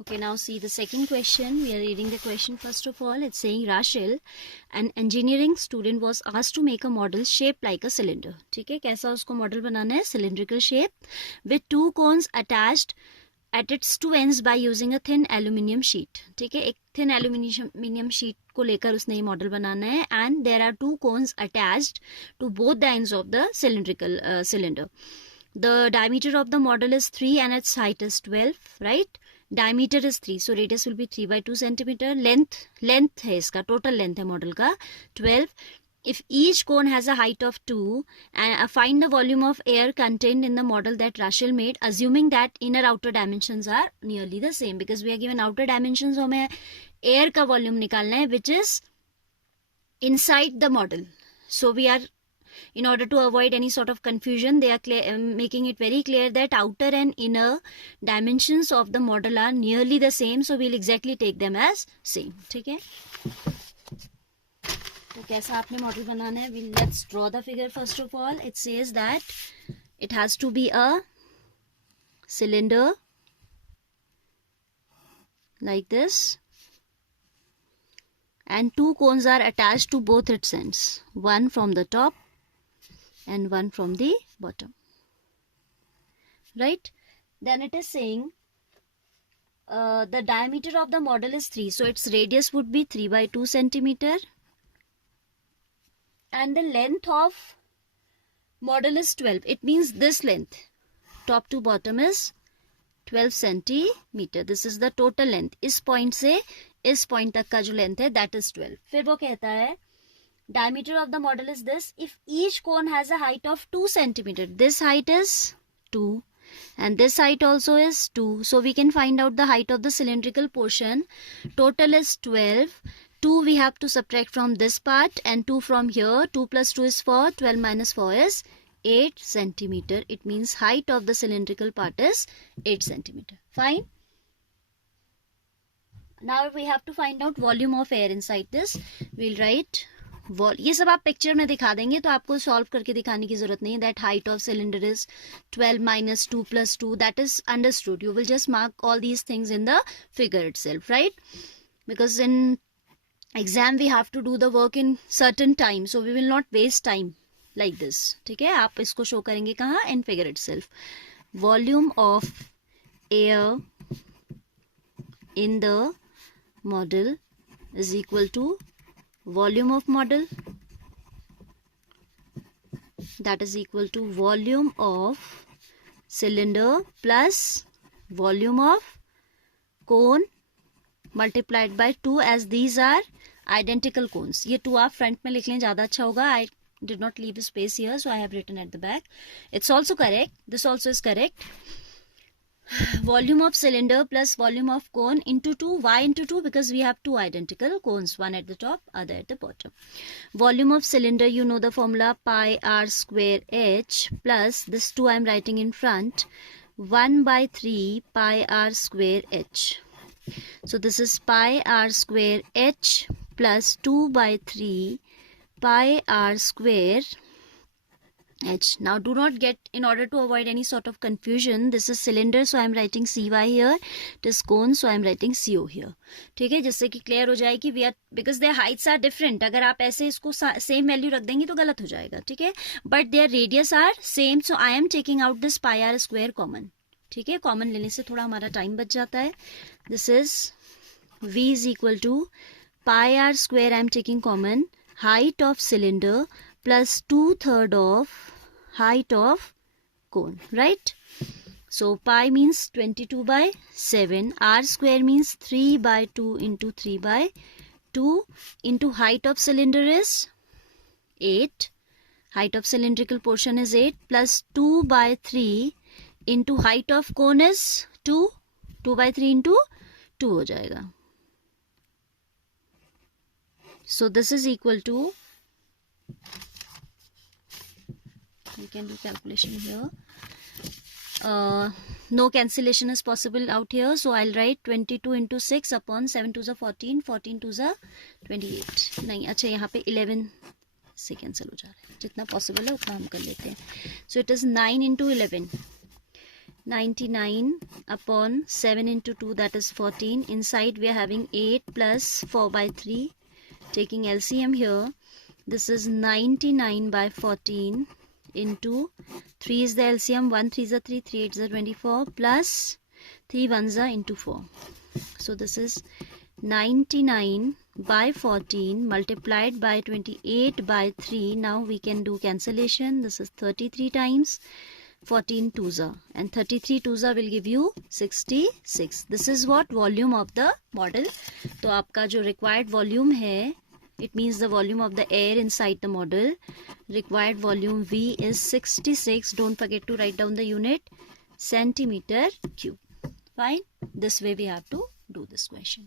Okay, now see the second question. We are reading the question first of all. It's saying Rachel, an engineering student, was asked to make a model shaped like a cylinder. ठीक है, कैसा उसको model बनाना है? Cylindrical shape with two cones attached at its two ends by using a thin aluminium sheet. ठीक है, एक thin aluminium sheet को लेकर उसने ये मॉडल बनाना है. And there are two cones attached to both the ends of the cylindrical cylinder. The diameter of the model is 3 and its height is 12, right? Diameter is 3, so radius will be 3 by 2 centimeter. Length है इसका, total length है model का 12. If each cone has a height of 2, and find the volume of air contained in the model that Rachel made, assuming that inner outer dimensions are nearly the same, because we are given outer dimensions, हमें air का volume निकालना है, which is inside the model. So we are, in order to avoid any sort of confusion, they are making it very clear that outer and inner dimensions of the model are nearly the same, so we'll exactly take them as same. ठीक है, तो कैसा आपने model बनाना है? Let's draw the figure first of all. It says that it has to be a cylinder like this, and two cones are attached to both its ends, one from the top and one from the bottom, right? Then it is saying the diameter of the model is 3, so its radius would be 3 by 2 centimeter, and the length of model is 12. It means this length, top to bottom, is 12 centimeter. This is the total length. इस point से इस point तक का जो length है, that is 12. फिर वो कहता है diameter of the model is this. If each cone has a height of 2 centimeter, this height is 2 and this height also is 2. So we can find out the height of the cylindrical portion. Total is 12. 2 we have to subtract from this part and 2 from here. 2 plus 2 is 4. 12 minus 4 is 8 centimeter. It means height of the cylindrical part is 8 centimeter. Fine. Now we have to find out volume of air inside this. We'll write ये सब आप picture में दिखा देंगे, तो आपको solve करके दिखाने की जरूरत नहीं है. That height of cylinder is 12 minus 2 plus 2. That is understood. You will just mark all these things in the figure itself, right? Because in exam we have to do the work in certain time, so we will not waste time like this. ठीक है, आप इसको show करेंगे कहाँ? In figure itself. Volume of air in the model is equal to volume of model, that is equal to volume of cylinder plus volume of cone multiplied by 2, as these are identical cones. ये 2 आप front में लिख लें, ज़्यादा अच्छा होगा. I did not leave a space here, so I have written at the back. It's also correct. This also is correct. Volume of cylinder plus volume of cone into 2. Why into 2? Because we have 2 identical cones, one at the top, other at the bottom. Volume of cylinder, you know the formula, pi r square h plus this 2 I am writing in front, 1 by 3 pi r square h. So this is pi r square h plus 2 by 3 pi r square h. Now do not get, in order to avoid any sort of confusion, this is cylinder, so I am writing cy here. It is cone, so I am writing co here. ठीक है, जिससे कि clear हो जाए कि we are, because their heights are different. अगर आप ऐसे इसको सेम वैल्यू रख देंगे तो गलत हो जाएगा. ठीक है, but their radius are same, so I am taking out this pi r square common. ठीक है, कॉमन लेने से थोड़ा हमारा टाइम बच जाता है. This is v is equal to pi r square, I am taking common, height of cylinder plus 2/3 of height of cone, right? So pi means 22 by 7, r square means 3 by 2 into 3 by 2 into height of cylinder is 8. Height of cylindrical portion is 8 plus 2 by 3 into height of cone is 2. 2 by 3 into 2 हो जाएगा. So this is equal to, we can do calculation here. No cancellation is possible out here, so I'll write 22 into 6 upon 7 to the 14, 14 to the 28. नहीं, अच्छा यहाँ पे 11 से cancel हो जा रहा है, जितना पॉसिबल है उतना हम कर लेते हैं. So it is 9 into 11. 99 upon 7 into 2, that is 14. Inside we are having 8 plus 4 by 3. Taking LCM here, this is 99 by 14 into 3 is the LCM. 1 3 is a 3, 3 8 is a 24 plus 3 1s are into 4. So this is 99 by 14 multiplied by 28 by 3. Now we can do cancellation. This is 33 times 14 twos are, and 33 twos are will give you 66. This is what volume of the model. तो आपका जो required volume है, it means the volume of the air inside the model. Required volume V is 66. Don't forget to write down the unit, centimeter cube. Fine. This way we have to do this question.